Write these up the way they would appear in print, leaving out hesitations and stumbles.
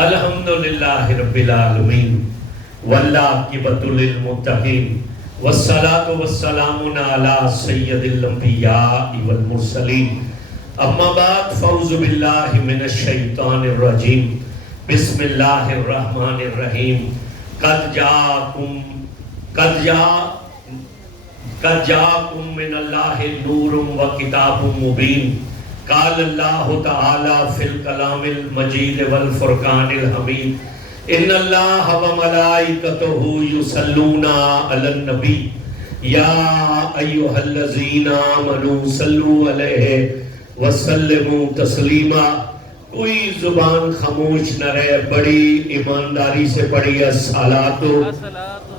الحمدللہ رب العالمین والعاقبۃ للمتقین والصلاة والسلام علی سید الانبیاء والمرسلین اما بعد فاعوذ باللہ من الشیطان الرجیم بسم اللہ الرحمن الرحیم قد جاءکم من اللہ نور و کتاب مبین قال اللہ تعالی فی الکلام المجید والفرقان الحمید ان اللہ و ملائکتہ یصلون علی النبی یا ایھا الذین آمنوا صلوا علیہ وسلموا تسلیما۔ کوئی زبان خاموش نہ رہے، بڑی ایمانداری سے پڑھی الصلاۃ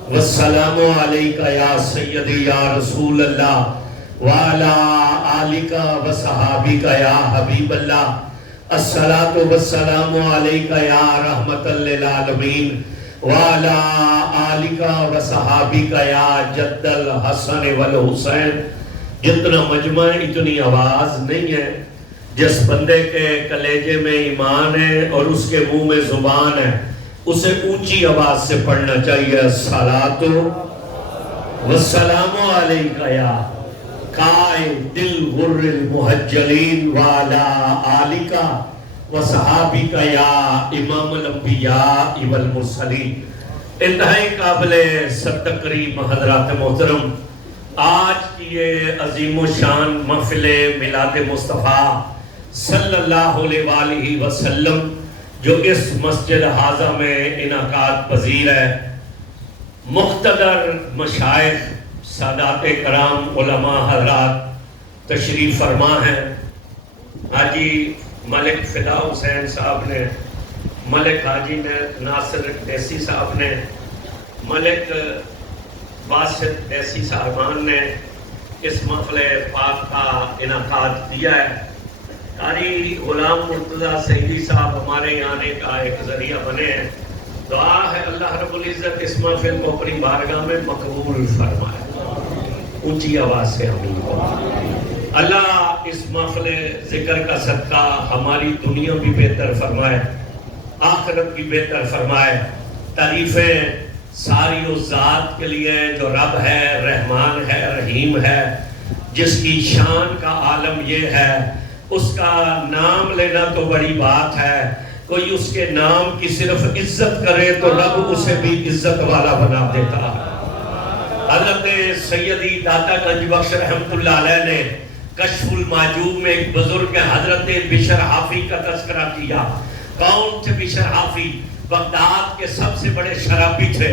والسلام علیک یا سیدی یا رسول اللہ وعلا آلک و صحابک یا حبیب اللہ، الصلاۃ والسلام علیک یا رحمت للعالمین وعلا آلک و صحابک یا جد الحسن والحسین۔ جتنا مجمع اتنی آواز نہیں ہے، جس بندے کے کلیجے میں ایمان ہے اور اس کے منہ میں زبان ہے اسے اونچی آواز سے پڑھنا چاہیے الصلاۃ والسلام علیک یا قائد الغر المحجلین وعلا آلک و صحابک یا امام الانبیاء والمرسلین۔ انتہائی قابل تکریم حضرات محترم، آج کی یہ عظیم و شان محفل میلاد مصطفیٰ صلی اللہ علیہ وآلہ وسلم جو اس مسجد حاضہ میں انعقاد پذیر ہے، مقتدر مشائخ، سادات کرام، علماء حضرات تشریف فرما ہیں۔ حاجی ملک فدا حسین صاحب نے، ملک حاجی ناصر دیسی صاحب نے، ملک باسط دیسی صاحبان نے اس محفل پاک کا انعقاد کیا ہے۔ قاری غلام مرتضیٰ سعیدی صاحب ہمارے یہاں آنے کا ایک ذریعہ بنے ہیں۔ دعا ہے اللہ رب العزت اس محفل کو اپنی بارگاہ میں مقبول فرمائے۔ اونچی آواز سے آمین۔ اللہ اس محفل ذکر کا صدقہ ہماری دنیا بھی بہتر فرمائے، آخرت بھی بہتر فرمائے۔ تعریفیں ساری اس ذات کے لیے جو رب ہے، رحمان ہے، رحیم ہے، جس کی شان کا عالم یہ ہے، اس کا نام لینا تو بڑی بات ہے۔ کوئی اس کے نام کی صرف عزت کرے تو رب اسے بھی عزت والا بنا دیتا ہے۔ حضرت سیدی داتا گنج بخش رحمت اللہ علیہ نے کشف المعجوب میں ایک بزرگ حضرت بشر حافی کا تذکرہ کیا۔ کون تھے بشر حافی؟ بغداد کے سب سے بڑے شرابی تھے۔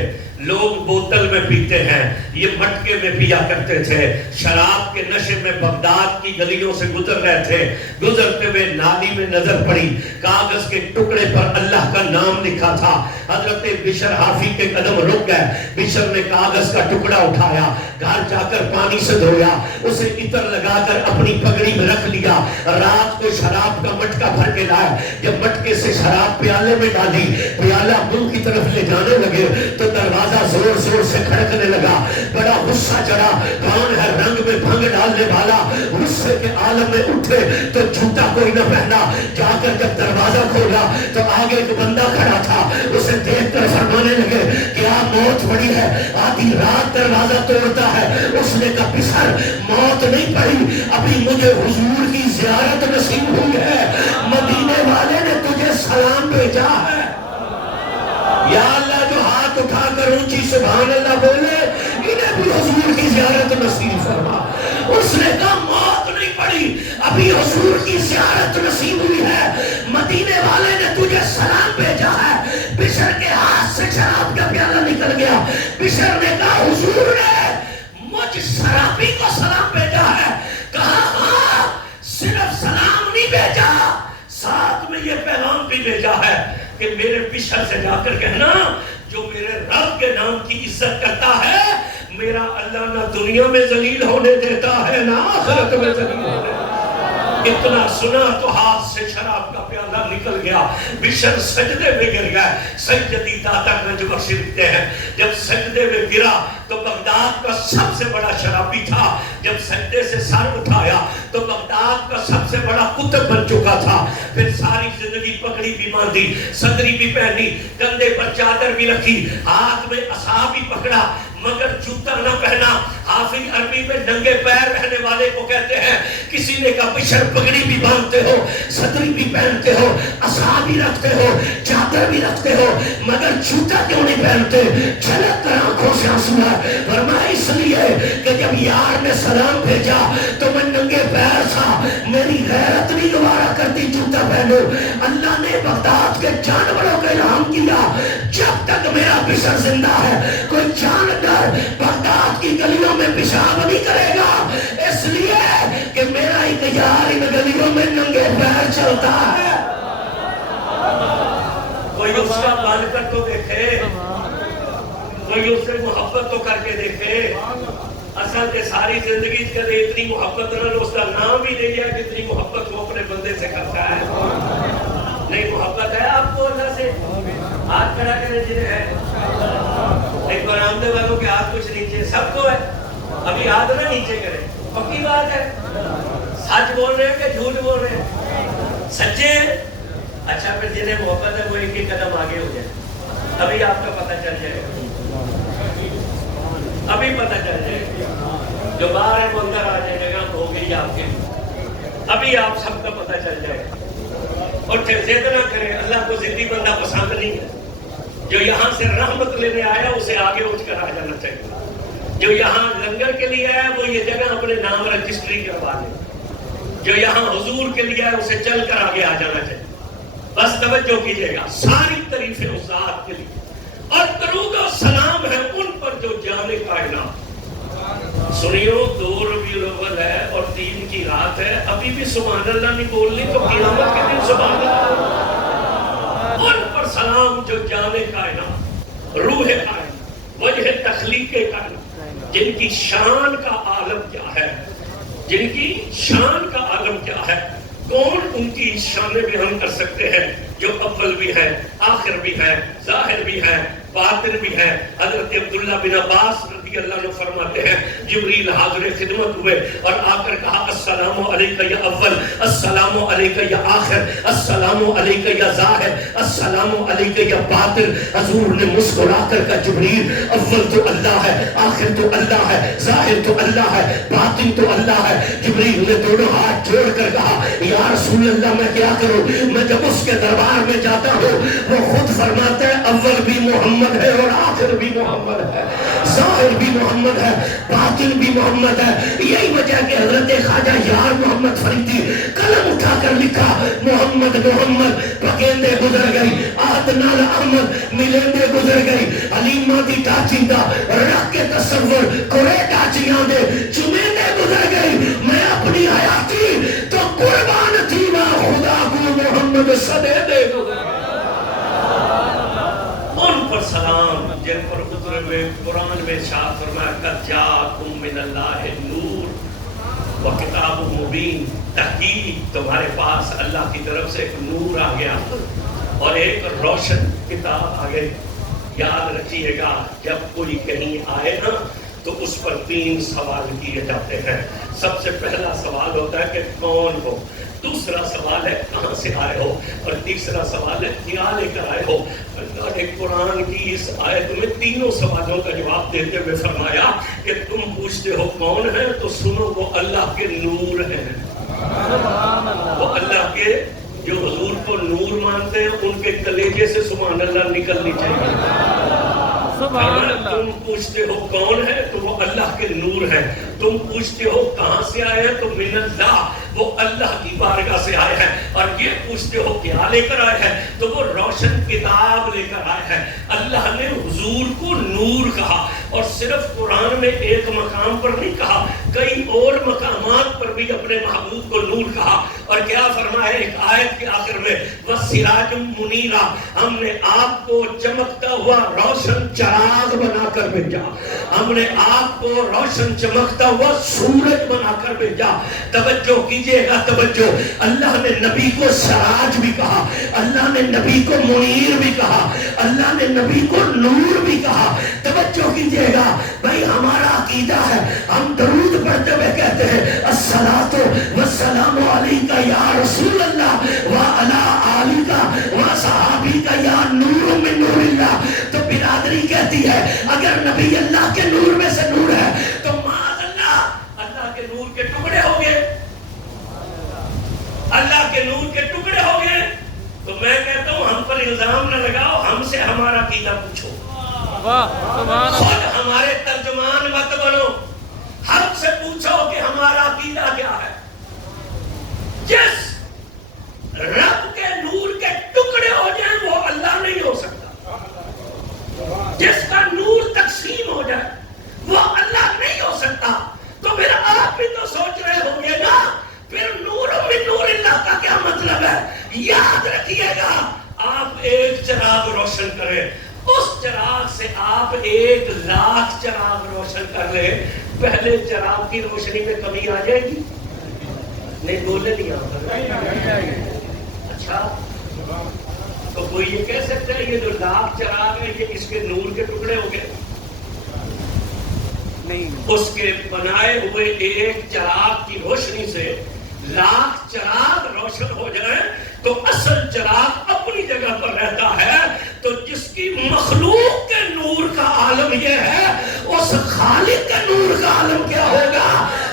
لوگ بوتل میں پیتے ہیں، یہ مٹکے میں پیا کرتے تھے۔ شراب کے نشے میں بغداد کی گلیوں سے گزر رہے تھے۔ گزرتے ہوئے نالی میں نظر پڑی، کاغذ کے ٹکڑے پر اللہ کا نام لکھا تھا۔ حضرت بشر حافی کے قدم رک گئے۔ بشر نے کاغذ کا ٹکڑا اٹھایا، گھر جا کر پانی سے دھویا، اسے عطر لگا کر اپنی پگڑی میں رکھ لیا۔ رات کو شراب کا مٹکا بھر کے لائے۔ جب مٹکے سے شراب پیالے میں ڈالی، پیالہ منہ کی طرف لے جانے لگے تو دروازہ زور زور سے کھڑکنے لگا۔ بڑا غصہ چڑھا، کون ہے رنگ میں بھنگ ڈالنے والا؟ غصے کے عالم میں اٹھے تو جوتا کوئی نہ پہنا۔ جا کر جب دروازہ کھولا تو آگے ایک بندہ کھڑا تھا، اسے دیکھ کر فرمانے لگے کیا موت پڑی ہے؟ آدھی رات دروازہ توڑتا ہے۔ اس نے کہا بشر موت نہیں پڑی، ابھی مجھے حضور کی زیارت نصیب ہوئی ہے، مدینے والے نے تجھے سلام بھیجا ہے۔ یا اللہ جو ہاتھ اٹھا کر اونچی سبحان اللہ بولے انہیں بھی حضور کی زیارت نصیب فرما۔ اس نے کہا موت نہیں پڑی، ابھی حضور کی زیارت نصیب ہوئی ہے، مدینے والے نے تجھے سلام بھیجا ہے۔ بشر کے ہاتھ سے شراب کا پیالہ نکل گیا۔ بشر نے کہا حضور نے مجھ شرابی کو سلام بھیجا ہے۔ کہا ہاں، صرف سلام نہیں بھیجا، ساتھ میں یہ پیغام بھی بھیجا ہے کہ میرے بشر سے جا کر کہنا جو میرے رب کے نام کی عزت کرتا ہے میرا اللہ نہ دنیا میں ذلیل ہونے دیتا ہے نہ آخرت میں ذلیل ہونے دیتا ہے۔ اتنا سنا تو ہاتھ سے شراب کا پیالہ نکل گیا. بشر سجدے میں گر گیا. سجدی داتا گنج بخش لکھتے ہیں جب سجدے میں گرا تو بغداد کا سب سے بڑا شرابی تھا. جب سجدے سے سر اٹھایا تو بغداد کا سب سے بڑا قطب بن چکا تھا. پھر ساری زندگی پگڑی بھی باندھی, صدری بھی پہنی, کندھے پر چادر بھی رکھی, ہاتھ میں عصا بھی پکڑا, مگر جوتا نہ پہنا. حافظ عربی میں ننگے پیر رہنے والے کو کہتے ہیں. کسی نے کہا بشر پگڑی بھی باندھتے ہو, صدری بھی پہنتے ہو, عصا بھی رکھتے ہو, چادر بھی رکھتے ہو, مگر جوتا کیوں نہیں پہنتے؟ چھلک کر آنکھوں سے آنسو ہے. فرمایا اس لیے کہ جب یار نے سلام بھیجا تو میں ننگے پیر تھا, میری غیرت نہیں گوارا کرتی جوتا پہنو. اللہ نے بغداد کے جانوروں کو الہام کیا جب تک میرا بشر زندہ ہے کوئی جاندار بغداد کی گلیوں میں پیشاب نہیں کرے گا, اس لیے کہ میرا اختیار ان گلیوں میں ننگے پیر چلتا ہے. کوئی اس کا مان کر تو دیکھے, کوئی اس سے محبت تو کر کے دیکھے. اصل کے ساری زندگی کدے اتنی محبت نہ اس کا نام ہی نہیں ہے جتنی محبت وہ اپنے بندے سے کرتا ہے. نہیں محبت ہے آپ کو اللہ سے؟ ہاتھ کھڑا کریں جنہیں ہے. ایک بار آمدے والوں کے ہاتھ کچھ نیچے, سب کو ہے, ابھی ہاتھ نہ نیچے کریں. پکی بات ہے. سچ بول رہے ہیں کہ جھوٹ بول رہے ہیں؟ سچے ہیں. اچھا پھر جنہیں محبت ہے وہ ایک ایک قدم آگے ہو جائے. ابھی آپ کا پتہ چل جائے گا, ابھی پتہ چل جائے گا. جو باہر ہے وہ اندر آ جائے گا, ہو گئی آپ کے. ابھی آپ سب کا پتہ چل جائے گا. اور پھر ضد نہ کریں, اللہ کو ضدی بندہ پسند نہیں ہے. جو یہاں سے رحمت لینے آیا اسے آگے اٹھ کر آ جانا چاہیے. جو یہاں لنگر کے لیے آیا وہ یہ جگہ اپنے نام رجسٹری کروا لے. جو یہاں حضور کے لیے آیا اسے چل کر آگے آ جانا چاہیے. بس توجہ کیجیے گا, ساری تعریفیں اس ذات کے لیے اور درود و سلام ہے ان پر جو جان کائنات. سنیو, 2 ربیع الاول ہے اور 3 کی رات ہے. ابھی بھی سبحان اللہ نہیں بولنی تو قیامت کے دن سبحان اللہ. ان پر سلام جو جان کائنات, روح کائنات, وجہ تخلیق کائنات, جن کی شان کا عالم کیا ہے, جن کی شان کا عالم کیا ہے. کون ان کی شانیں بیان کر سکتے ہیں جو اول بھی ہے, آخر بھی ہے, ظاہر بھی ہے, باطن بھی ہے. حضرت عبداللہ بن عباس رضی اللہ عنہ فرماتے ہیں جبریل حاضر خدمت ہوئے اور آ کر کہا السلام علیکہ یا اول, السلام علیکہ یا آخر, السلام علیکہ یا ظاہر, السلام علیکہ یا باطن. حضور نے مسکرا کر کہا جبریل اول تو اللہ ہے, آخر تو اللہ ہے, ظاہر تو اللہ ہے, باطن تو اللہ ہے. جبریل نے دونوں ہاتھ جوڑ کر کہا یا رسول اللہ میں کیا کروں؟ میں جب اس کے دربار میں جاتا ہوں وہ خود فرماتا ہے اول بھی محمد ہے اور آخر بھی محمد ہے, ظاہر بھی محمد ہے, باطن بھی محمد ہے. یہی وجہ کہ حضرت خواجہ یار محمد فریدی قلم اٹھا کر لکھا محمد محمد پکیندے گزر گئی, آدنال احمد ملیندے گزر گئی, علیمہ دی ٹاچیندہ رکھ کے تصور کرے ٹاچیاں دے چمیندے گزر گئی. میں اپنی حیاتی تو قربان تھی وا خدا کو محمد صدے دے گزر. ان پر سلام جن پر حضور میں قرآن میں ارشاد فرمایا قد جاءکم من اللہ نور و کتاب مبین. تحقیق تمہارے پاس اللہ کی طرف سے ایک نور آ گیا اور ایک روشن کتاب آ گئی. یاد رکھیے گا جب کوئی کہیں آئے نا تو اس پر 3 سوال کیے جاتے ہیں. سب سے پہلا سوال ہوتا ہے کہ کون ہو, دوسرا سوال ہے کہاں سے آئے ہو, اور تیسرا سوال ہے کیا لے کر آئے ہو. اللہ نے قرآن کی اس آیت میں تینوں سوالوں کا جواب دیتے ہوئے فرمایا کہ تم پوچھتے ہو کون ہے تو سنو وہ اللہ کے نور ہیں. وہ اللہ کے جو حضور کو نور مانتے ہیں ان کے کلیجے سے سبحان اللہ نکلنی چاہیے. تم پوچھتے ہو کون ہے تو وہ اللہ کے نور ہے. تم پوچھتے ہو کہاں سے آئے ہیں تو من اللہ, وہ اللہ کی بارگاہ سے آئے ہیں. اور یہ پوچھتے ہو کیا لے کر آئے ہیں تو وہ روشن کتاب لے کر آئے ہیں. اللہ نے حضور کو نور کہا اور صرف قرآن میں ایک مقام پر نہیں کہا, کئی اور مقامات پر بھی اپنے محبوب کو نور کہا. اور کیا فرمایا ایک آیت کے آخر میں وَسِرَاجٌ مُنِيرًا, ہم نے آپ کو چمکتا ہوا روشن چراغ بنا کر بھیجا. ہم نے آپ آپ کو روشن چمکتا ہوا سورج بنا کر بھیجا. توجہ کیجئے گا, توجہ. اللہ نے نبی کو سراج بھی کہا, اللہ نے نبی کو منیر بھی کہا, اللہ نے نبی کو نور بھی کہا. توجہ کیجئے گا بھائی, ہمارا عقیدہ ہے, ہم درود پڑھتے ہوئے کہتے ہیں الصلاۃ والسلام علیک یا رسول اللہ وعلی آلک وصحابک یا نور من نور اللہ. تو برادری کہتی ہے اگر نبی اللہ کے نور میں سے نور ہے تو معاذ اللہ اللہ کے نور کے ٹکڑے ہو گئے, اللہ کے نور کے ٹکڑے ہو گئے. تو میں کہتا ہوں ہم پر الزام نہ لگاؤ, ہم سے ہمارا عقیدہ پوچھو, خود ہمارے ترجمان مت بنو, ہم سے پوچھو کہ ہمارا عقیدہ کیا ہے. جس رب کے نور کے ٹکڑے ہو جائیں وہ اللہ نہیں ہو سکتا. جس کا نور تقسیم ہو جائے وہ اللہ نہیں ہو سکتا. تو پھر آپ بھی تو سوچ رہے ہوں گے نا, پھر نور من نور اللہ کا کیا مطلب ہے. یاد رکھیے گا, آپ ایک چراغ روشن کریں, اس چراغ سے آپ 1,00,000 چراغ روشن کر لیں, پہلے چراغ کی روشنی میں کمی آ جائے گی؟ نہیں, بولے نہیں آپ. اچھا, تو کوئی یہ کہہ سکتا ہے یہ جو 1,00,000 چراغ ہے یہ اس کے نور کے ٹکڑے ہو گئے؟ نہیں, اس کے بنائے ہوئے ایک چراغ کی روشنی سے 1,00,000 چراغ روشن ہو جائیں تو اصل چراغ اپنی جگہ پر رہتا ہے. تو جس کی مخلوق کے نور کا عالم یہ ہے, اس خالق کے نور کا عالم کیا ہوگا.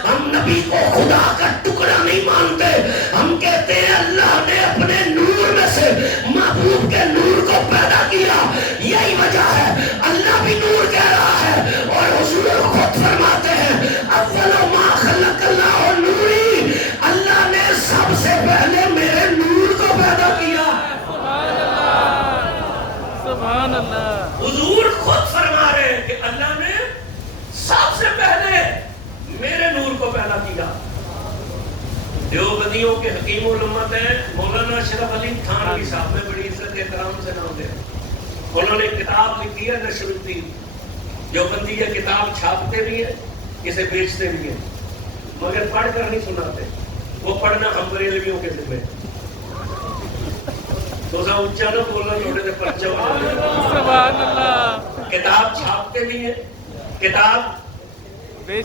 ہم نبی کو خدا کا ٹکڑا نہیں مانتے, ہم کہتے ہیں اللہ نے اپنے نور میں سے محبوب کے نور کو پیدا کیا. یہی وجہ ہے اللہ بھی نور کہہ رہا ہے اور حضور خود فرماتے ہیں اول ما خلق اللہ نوری, اللہ نے سب سے پہلے میرے نور کو پیدا کیا. سبحان اللہ. حضور خود فرما رہے ہیں کہ اللہ نے سب سے پہلے میرے نور کو پیدا کیا. دیوبندیوں کے حکیم الامت ہیں مولانا اشرف علی تھانوی صاحب, میں بڑی عزت احترام سے نام دے. انہوں نے کتاب لکھی ہے نشر الدین. دیوبندی یہ کتاب چھاپتے بھی ہیں, اسے بیچتے بھی ہیں, مگر پڑھ کر نہیں سناتے. وہ پڑھنا ہم بریلویوں کے ذمہ. تو سا اونچا نہ بولنا, تھوڑے سے پرچہ ہو جائے. سبحان اللہ. کتاب چھاپتے بھی ہیں, کتاب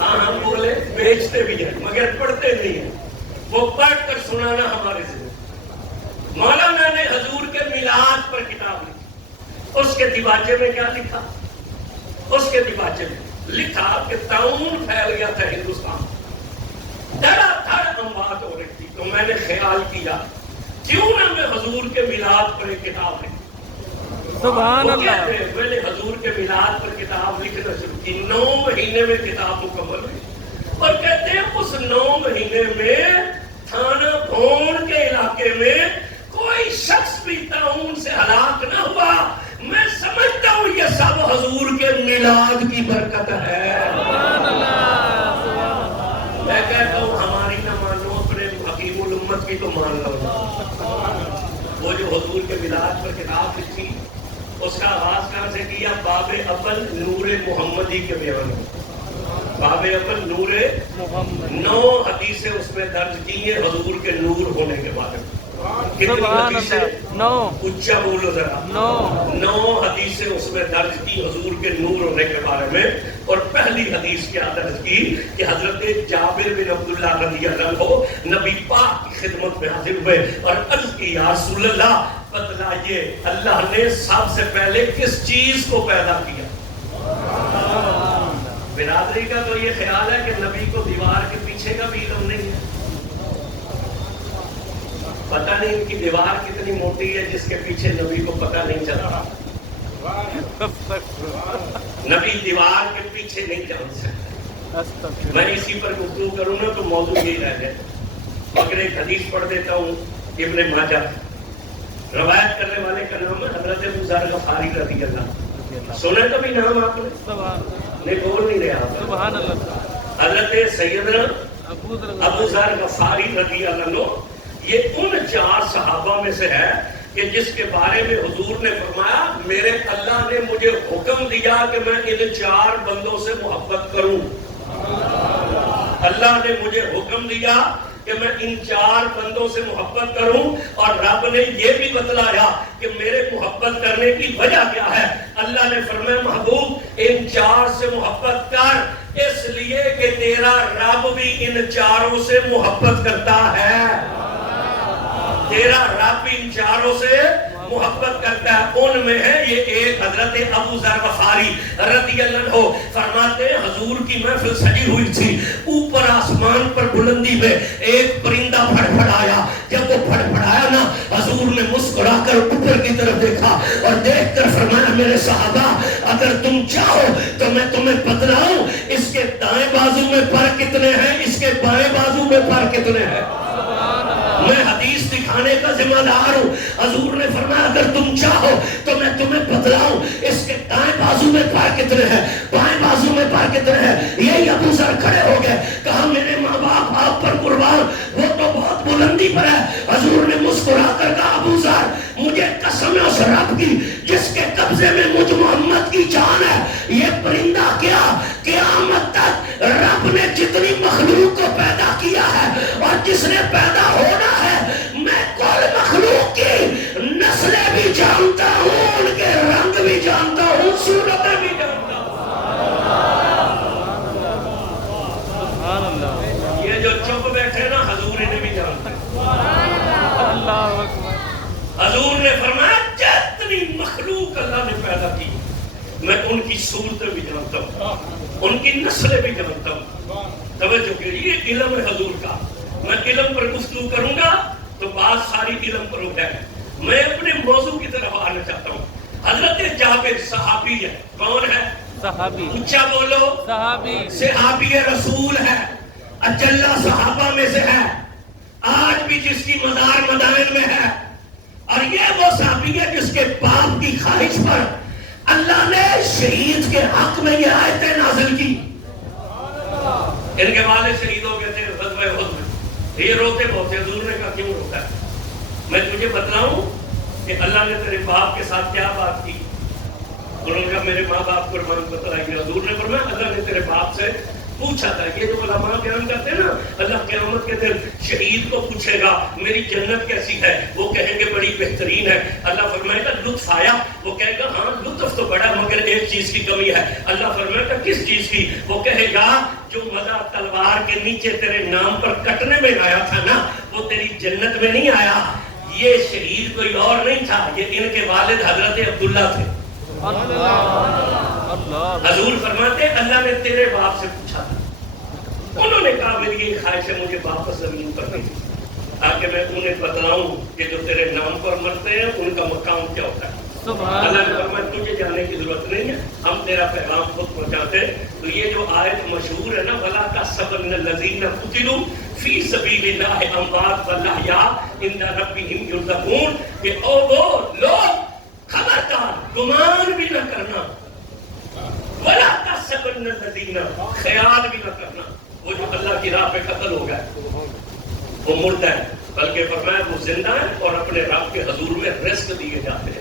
ہم بولے بیچتے بھی ہیں, مگر پڑھتے نہیں ہیں. وہ پڑھ کر سنانا ہمارے ذمہ. مولانا نے حضور کے میلاد پر کتاب لکھی. اس کے دیباچے میں کیا لکھا؟ اس کے دیباچے میں لکھا کہ طاعون پھیل گیا تھا ہندوستان, دھڑا دھڑ اموات ہو رہی تھی. تو میں نے خیال کیا کیوں نہ میں حضور کے میلاد پر ایک کتاب لکھوں. سبحان اللہ. میں نے حضور کے میلاد پر کتاب لکھنا شروع کی. 9 مہینے میں کتاب مکمل ہوئی. اور کہتے ہیں اس 9 مہینے میں تھانہ بھون کے علاقے میں کوئی شخص بھی طاعون سے ہلاک نہ ہوا. میں سمجھتا ہوں یہ سب حضور کے میلاد کی برکت ہے. سبحان اللہ. میں کہتا ہوں ہماری نہ مانو, اپنے حکیم الامت کی تو مان لو. وہ جو حضور کے میلاد پر کتاب لکھی اس کا آغاز کہاں سے کیا؟ باب اول نور محمدی کے بیان میں. باب اول نور محمد, 9 حدیثیں اس میں درج کی ہیں حضور کے نور ہونے کے بارے میں. کتنی حدیثیں؟ 9. اچھا بولو ذرا. 9 حدیثیں اس میں درج کی حضور کے نور ہونے کے بارے میں. اور پہلی حدیث کیا درج کی کہ حضرت جابر بن عبداللہ رضی اللہ عنہ نبی پاک کی خدمت میں حاضر ہوئے اور عرض کی یا رسول اللہ بتلائیے اللہ نے سب سے پہلے کس چیز کو پیدا کیا. برادری کا تو یہ خیال ہے کہ نبی کو دیوار کے پیچھے کا بھی علم نہیں ہے. پتہ نہیں ان کی دیوار کتنی موٹی ہے جس کے پیچھے نبی کو پتہ نہیں چلتا. نبی دیوار کے پیچھے نہیں جان سکتا. میں اسی پر گفتگو کروں گا تو موضوع یہی رہ جائے. مگر ایک حدیث پڑھ دیتا ہوں ابن ماجہ, روایت کرنے والے کا نام ہے حضرت ابو ذر غفاری رضی اللہ. سنے کبھی نام آپ نے؟ نہیں بول نہیں رہے آپ. حضرت سیدنا ابو ذر غفاری رضی اللہ عنہ یہ ان 4 صحابہ میں سے ہے کہ جس کے بارے میں حضور نے فرمایا میرے اللہ نے مجھے حکم دیا کہ میں ان 4 بندوں سے محبت کروں. اللہ نے مجھے حکم دیا کہ میں ان 4 بندوں سے محبت کروں، اور رب نے یہ بھی بتلایا کہ میرے محبت کرنے کی وجہ کیا ہے. اللہ نے فرمایا محبوب ان 4 سے محبت کر، اس لیے کہ تیرا رب بھی ان 4 سے محبت کرتا ہے. تیرا رب ان 4 سے محبت کرتا ہے. ان میں ہے یہ ایک حضرت ابو ذر غفاری رضی اللہ عنہ فرماتے ہیں حضور کی محفل سجی ہوئی تھی، اوپر آسمان پر بلندی میں ایک پرندہ پھڑپھڑایا. جب وہ پھڑپھڑایا نا حضور نے مسکرا کر اوپر کی طرف دیکھا اور دیکھ کر فرمایا میرے صحابہ اگر تم چاہو تو میں تمہیں بتلاؤں اس کے دائیں بازو میں پر کتنے ہیں، اس کے بائیں بازو میں پر کتنے ہیں. میں حدیث دکھانے کا ذمہ دار ہوں. حضور نے فرمایا اگر تم چاہو تو میں تمہیں بتلاؤں اس کے دائیں بازو میں پار کتنے ہیں، بائیں بازو میں پار کتنے ہیں. یہی ابو ذر کھڑے ہو گئے، کہا میرے ماں باپ آپ پر قربان، وہ تو بہت بلندی پر ہے. حضور نے مسکرا کر کہا ابو ذر مجھے قسم ہے اس رب کی جس کے قبضے میں مجھ محمد کی جان ہے، یہ پرندہ کیا قیامت تک رب نے جتنی مخلوق کو پیدا کیا ہے اور جس نے پیدا ہونا ہے میں کل مخلوق کی نسلیں بھی جانتا ہوں، ان کے رنگ بھی جانتا ہوں، صورتیں بھی جانتا ہوں. یہ جو چپ بیٹھے نا حضور انہیں بھی جانتے ہیں. حضور نے فرمایا جتنی مخلوق اللہ نے پیدا کی میں ان کی صورتیں بھی جانتا ہوں، ان کی نسلیں بھی جانتا ہوں. توجہ کیجیے علم ہے حضور کا. میں علم پر گفتگو کروں گا تو بات ساری علم پر ہو جائے. میں اپنے موضوع کی طرف آنا چاہتا ہوں. حضرت جابر صحابی ہے. کون ہے؟ صحابی. اونچا بولو. صحابی. صحابی رسول ہے، اجلہ صحابہ میں سے ہے، آج بھی جس کی مزار مدائن میں ہے. اور یہ وہ صحابی ہے جس کے باپ کی خواہش پر اللہ نے شہید کے حق میں یہ آیتیں نازل کی. ان کے والد شہید ہو گئے تھے غزوہ احد میں. یہ روتے بہت. حضور نے کہا کیوں روتا ہے؟ میں تجھے بتلاؤں کہ اللہ نے تیرے باپ کے ساتھ کیا بات کی. انہوں نے کہا میرے ماں باپ قربان بتلائیے. حضور نے فرمایا اللہ نے تیرے باپ سے پوچھا تھا. یہ جو علماء بیان کرتے ہیں نا اللہ قیامت کے دن شہید کو پوچھے گا میری جنت کیسی ہے، وہ کہیں گے بڑی بہترین ہے. اللہ فرمائے گا لطف آیا، وہ کہے گا ہاں لطف تو بڑا مگر ایک چیز کی کمی ہے. اللہ فرمائے گا کس چیز کی؟ وہ کہے گا جو مزہ تلوار کے نیچے تیرے نام پر کٹنے میں آیا تھا نا وہ تیری جنت میں نہیں آیا. یہ شہید کوئی اور نہیں تھا، یہ ان کے والد حضرت عبداللہ تھے. حضور فرماتے اللہ نے تیرے باپ سے پوچھا تھا. انہوں نے کہا میری یہ خواہش ہے مجھے واپس زمین پر بھیجو تاکہ میں انہیں بتلاؤں کہ جو تیرے نام پر مرتے ہیں ان کا مقام کیا ہوتا ہے. اللہ نے فرمایا تجھے جانے کی ضرورت نہیں ہے، ہم تیرا پیغام خود پہنچاتے. تو یہ جو آیت مشہور ہے نا وَلَا تَحْسَبَنَّ الَّذِينَ قُتِلُوا فِي سَبِيلِ اللَّهِ أَمْوَاتٌ بَلْ أَحْيَاءٌ عِندَ رَبِّهِمْ يُرْزَقُونَ کہ او وہ لوگ خبردار گمان بھی نہ کرنا، وَلَا تَحْسَبَنَّ الَّذِينَ خیال بھی نہ کرنا وہ جو اللہ کی راہ پہ قتل ہو گئے وہ مردہ ہے، بلکہ فرمایا وہ زندہ ہے اور اپنے رب کے حضور میں رزق دیے جاتے ہیں.